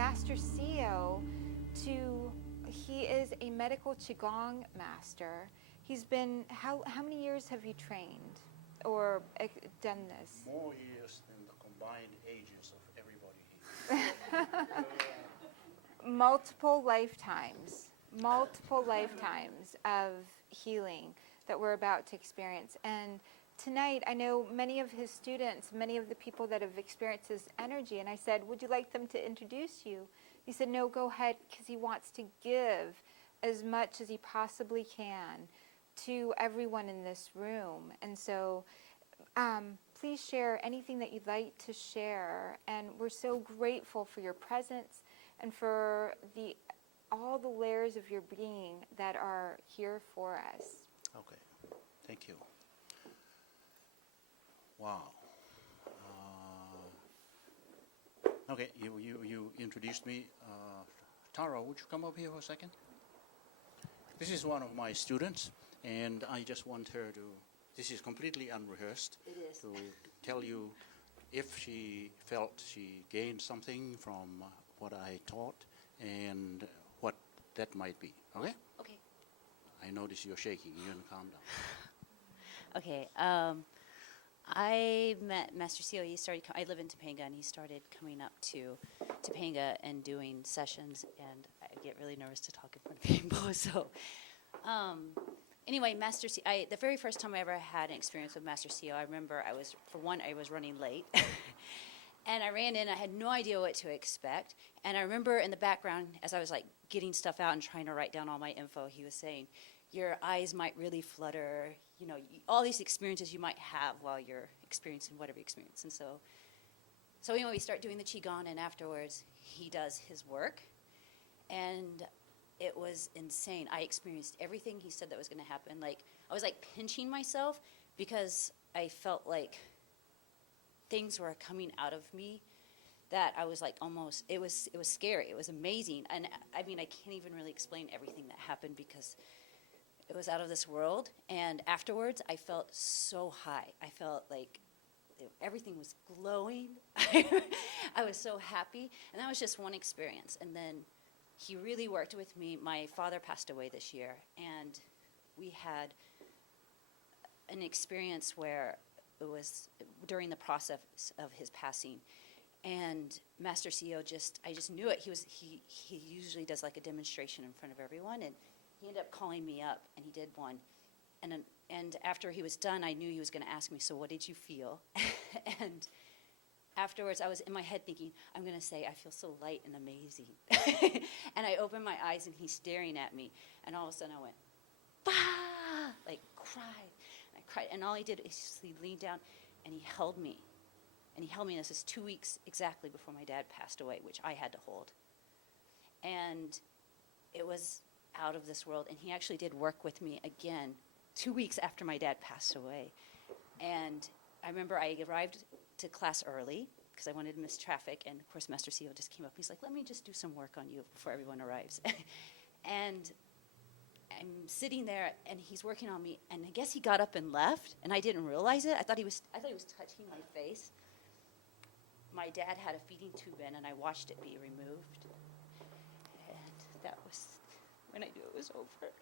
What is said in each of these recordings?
Master CEO he is a medical QiGong master. He's been, how many years have you trained or done this? More years than the combined ages of everybody here. Multiple lifetimes of healing that we're about to experience. And tonight, I know many of his students, many of the people that have experienced his energy, and I said, would you like them to introduce you? He said, no, go ahead, because he wants to give as much as he possibly can to everyone in this room. And so please share anything that you'd like to share. And we're so grateful for your presence and for all the layers of your being that are here for us. Okay, thank you. Wow. Okay, you introduced me. Tara, would you come up here for a second? This is one of my students, and I just want her to, this is completely unrehearsed, It is. to tell you if she felt she gained something from what I taught and what that might be, okay? Okay. I notice you're shaking, you're gonna calm down. Okay. I met Master CEO. I live in Topanga, and he started coming up to Topanga and doing sessions, and I get really nervous to talk in front of people. So, anyway, Master CEO, the very first time I ever had an experience with Master CEO, I remember I was running late. And I ran in, I had no idea what to expect. And I remember in the background, as I was like getting stuff out and trying to write down all my info, he was saying, your eyes might really flutter, you know, all these experiences you might have while you're experiencing whatever you experience. And so anyway, we start doing the QiGong, and afterwards he does his work. And it was insane. I experienced everything he said that was going to happen. Like, I was like pinching myself because I felt like things were coming out of me that I was like almost, it was scary. It was amazing. And I mean, I can't even really explain everything that happened because it was out of this world. And afterwards, I felt so high. I felt like everything was glowing. I was so happy. And that was just one experience. And then he really worked with me. My father passed away this year. And we had an experience where it was during the process of his passing. And Master CEO I just knew it. He usually does like a demonstration in front of everyone, and he ended up calling me up, and he did one. And after he was done, I knew he was going to ask me, so what did you feel? And afterwards, I was in my head thinking, I'm going to say, I feel so light and amazing. And I opened my eyes, and he's staring at me, and all of a sudden I went, bah! Like cried. And I cried, and all he did is he leaned down, and he held me. And he held me, and this is 2 weeks exactly before my dad passed away, which I had to hold. And it was out of this world. And he actually did work with me again 2 weeks after my dad passed away. And I remember I arrived to class early because I wanted to miss traffic. And, of course, Master CEO just came up. He's like, let me just do some work on you before everyone arrives. And I'm sitting there, and he's working on me. And I guess he got up and left, and I didn't realize it. I thought he was touching my face. My dad had a feeding tube in, and I watched it be removed. And that was when I knew it was over.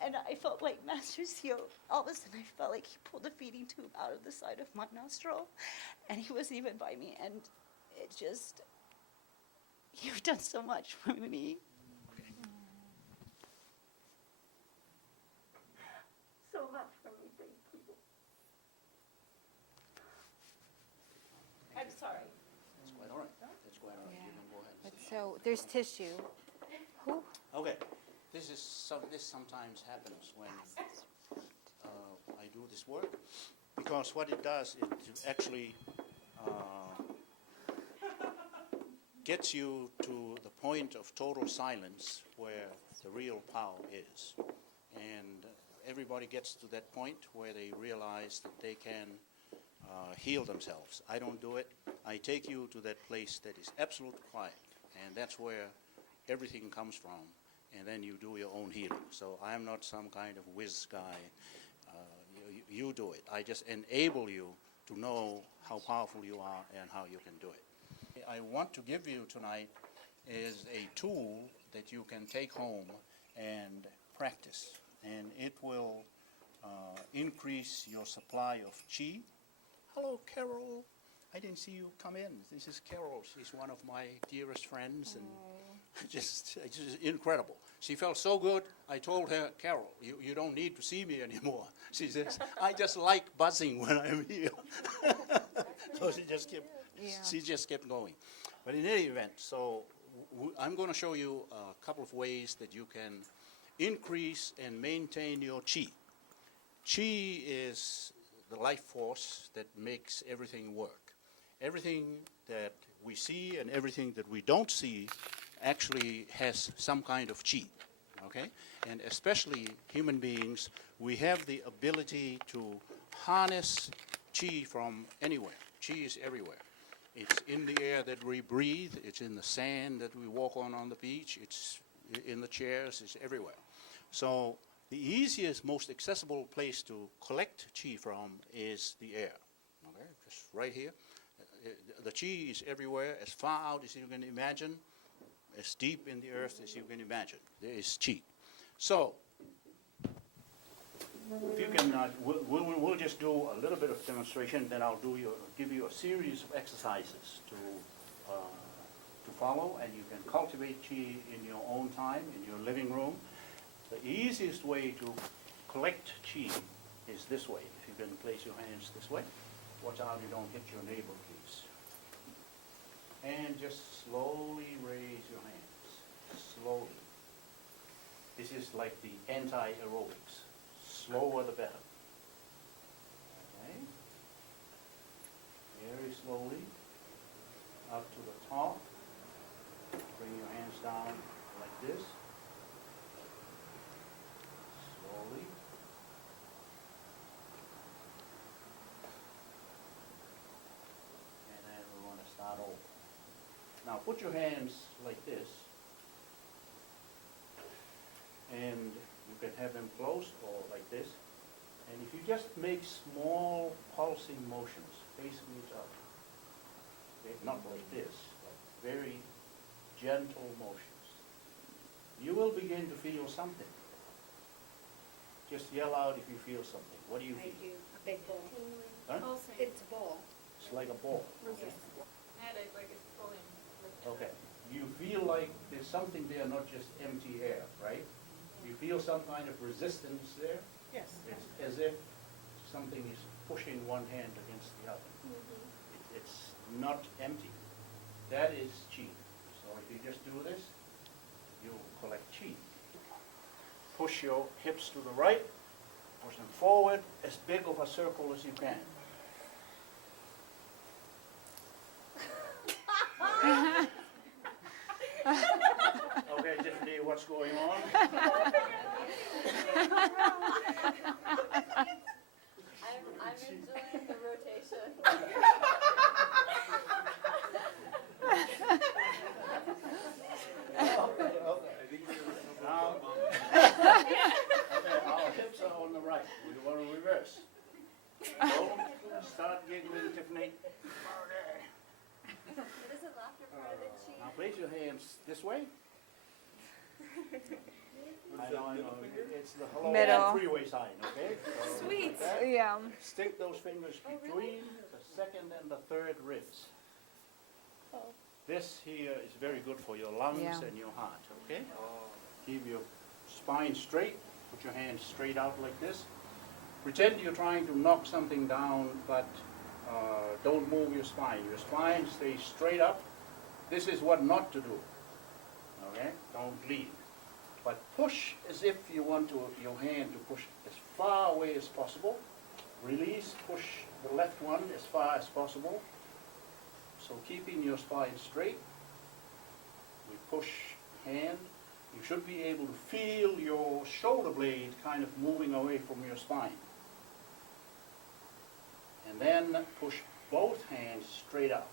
And I felt like Master CEO, all of a sudden I felt like he pulled the feeding tube out of the side of my nostril, and he wasn't even by me. And it just, you've done so much for me. So much for me, thank you. I'm sorry. That's quite all right. That's quite all right. Yeah. You can go ahead and But sit so there's tissue. Whew. down. Okay. This sometimes happens when I do this work, because what it does is it actually gets you to the point of total silence where the real power is. And everybody gets to that point where they realize that they can heal themselves. I don't do it. I take you to that place that is absolute quiet, and that's where everything comes from, and then you do your own healing. So I am not some kind of whiz guy. You do it. I just enable you to know how powerful you are and how you can do it. I want to give you tonight is a tool that you can take home and practice, and it will increase your supply of chi. Hello, Carol. I didn't see you come in. This is Carol. She's one of my dearest friends, and just incredible. She felt so good. I told her, Carol, you don't need to see me anymore. She says, I just like buzzing when I'm here. So she just kept going. But in any event, so I'm going to show you a couple of ways that you can increase and maintain your chi. Chi is the life force that makes everything work. Everything that we see and everything that we don't see actually has some kind of chi, okay? And especially human beings, we have the ability to harness chi from anywhere. Chi is everywhere. It's in the air that we breathe, it's in the sand that we walk on the beach, it's in the chairs, it's everywhere. So the easiest, most accessible place to collect chi from is the air, okay? Just right here. The chi is everywhere, as far out as you can imagine, as deep in the earth as you can imagine. There is chi. So, if you can, we'll just do a little bit of demonstration, then I'll give you a series of exercises to follow, and you can cultivate chi in your own time, in your living room. The easiest way to collect chi is this way. If you can place your hands this way. Watch out you don't hit your navel, please. And just slowly raise your hands. Slowly. This is like the anti-aerobics. Slower the better. Okay. Very slowly. Up to the top. Bring your hands down like this. Slowly. And then we want to start over. Now put your hands like this. And you can have them close or like this. And if you just make small pulsing motions facing each other, okay, not like this, but very gentle motions, you will begin to feel something. Just yell out if you feel something. What do you feel? I do. A big ball. Huh? Pulsing. It's a ball. It's like a ball. Okay. Headache, like it's pulling. Okay. You feel like there's something there, not just empty air, right? You feel some kind of resistance there? Yes. It's as if something is pushing one hand against the other. It's not empty. That is chi. So if you just do this, you'll collect chi. Push your hips to the right, push them forward, as big of a circle as you can. Okay, Tiffany, what's going on? I'm enjoying the rotation. Now, okay, our hips are on the right. We want to reverse. Don't start giggling, Tiffany. Isn't laughter part of the chi? Now place your hands this way. I know. It's the hello Middle. freeway sign, okay? So Sweet. like that. Yeah. Stick those fingers between the second and the third ribs. This here is very good for your lungs Yeah. and your heart, okay? Keep your spine straight. Put your hands straight out like this. Pretend you're trying to knock something down, but don't move your spine. Your spine stays straight up. This is what not to do, okay? Don't lean. But push as if you want your hand to push as far away as possible. Release, push the left one as far as possible. So keeping your spine straight, we push hand. You should be able to feel your shoulder blade kind of moving away from your spine. And then push both hands straight up,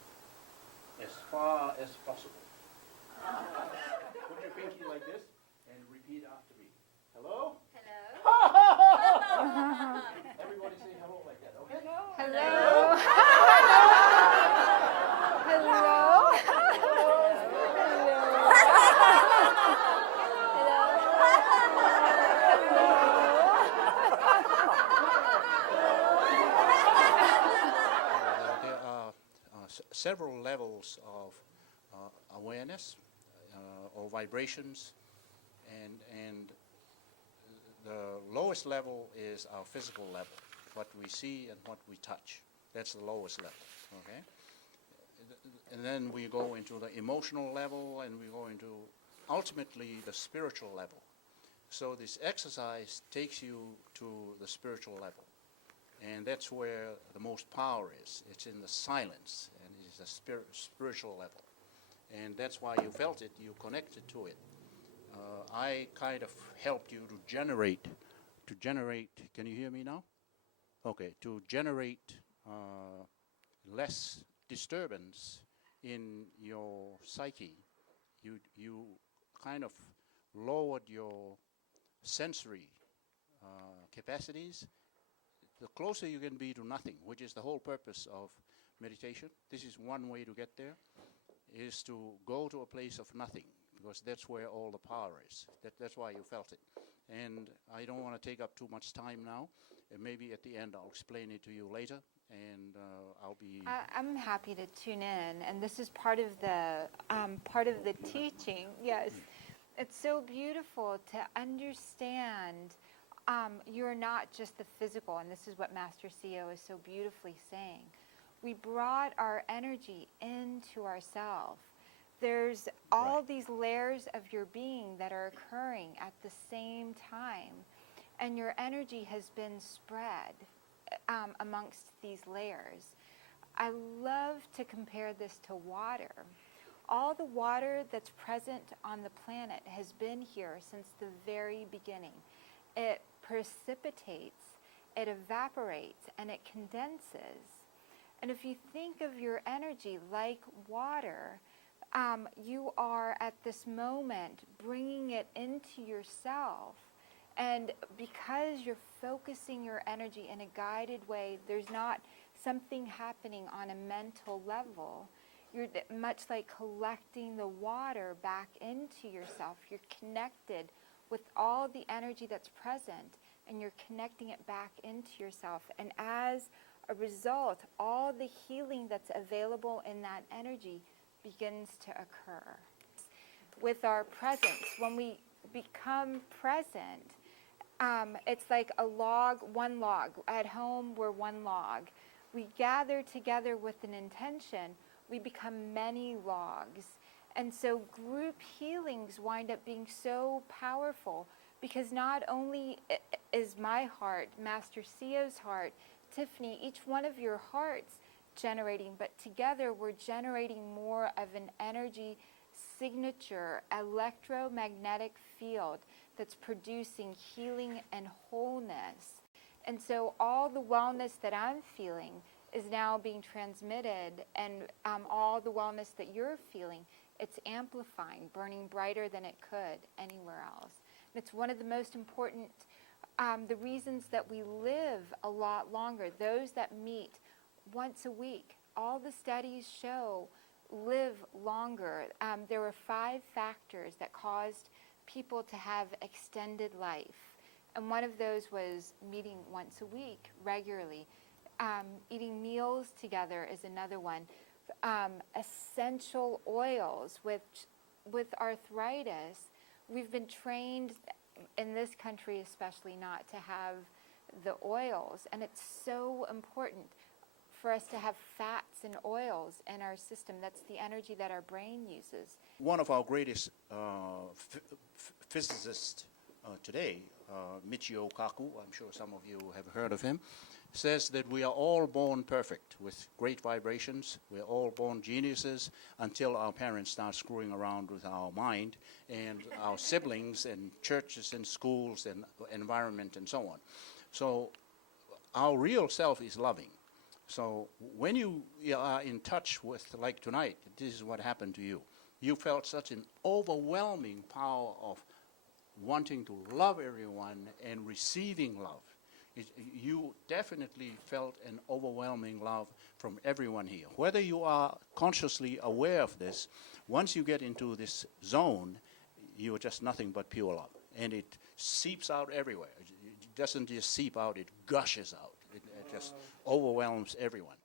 as far as possible. Put your pinky like this and repeat after me. Hello? Hello? Everybody say hello like that, okay? Hello. Hello. several levels of awareness or vibrations, and the lowest level is our physical level, what we see and what we touch. That's the lowest level, okay? And then we go into the emotional level, and we go into ultimately the spiritual level. So this exercise takes you to the spiritual level. And that's where the most power is. It's in the silence, and it's a spiritual level. And that's why you felt it, you connected to it. I kind of helped you to generate, can you hear me now? Okay, to generate less disturbance in your psyche. You kind of lowered your sensory capacities. The closer you can be to nothing, which is the whole purpose of meditation. This is one way to get there, is to go to a place of nothing, because that's where all the power is. That's why you felt it. And I don't want to take up too much time now. Maybe at the end I'll explain it to you later, and I'll be... I'm happy to tune in, and this is part of the teaching. Yes, it's so beautiful to understand you're not just the physical, and this is what Master CEO is so beautifully saying. We brought our energy into ourselves. There's all these layers of your being that are occurring at the same time, and your energy has been spread amongst these layers. I love to compare this to water. All the water that's present on the planet has been here since the very beginning. It precipitates, it evaporates, and it condenses. And if you think of your energy like water, you are at this moment bringing it into yourself. And because you're focusing your energy in a guided way, there's not something happening on a mental level. You're much like collecting the water back into yourself. You're connected with all the energy that's present, and you're connecting it back into yourself. And as a result, all the healing that's available in that energy begins to occur. With our presence, when we become present, it's like a log, one log. At home, we're one log. We gather together with an intention, we become many logs. And so group healings wind up being so powerful, because not only is my heart, Master CEO's heart, Tiffany, each one of your hearts generating, but together we're generating more of an energy signature, electromagnetic field that's producing healing and wholeness. And so all the wellness that I'm feeling is now being transmitted, and all the wellness that you're feeling, it's amplifying, burning brighter than it could anywhere else. And it's one of the most important, the reasons that we live a lot longer. Those that meet once a week, all the studies show live longer. There were 5 factors that caused people to have extended life. And one of those was meeting once a week regularly. Eating meals together is another one. Essential oils with arthritis. We've been trained in this country especially not to have the oils, and it's so important for us to have fats and oils in our system. That's the energy that our brain uses. One of our greatest physicists today, Michio Kaku, I'm sure some of you have heard of him, says that we are all born perfect with great vibrations. We're all born geniuses until our parents start screwing around with our mind, and our siblings and churches and schools and environment and so on. So our real self is loving. So when you are in touch with, like tonight, this is what happened to you. You felt such an overwhelming power of wanting to love everyone and receiving love. You definitely felt an overwhelming love from everyone here. Whether you are consciously aware of this, once you get into this zone, you are just nothing but pure love. And it seeps out everywhere. It doesn't just seep out, it gushes out. It just overwhelms everyone.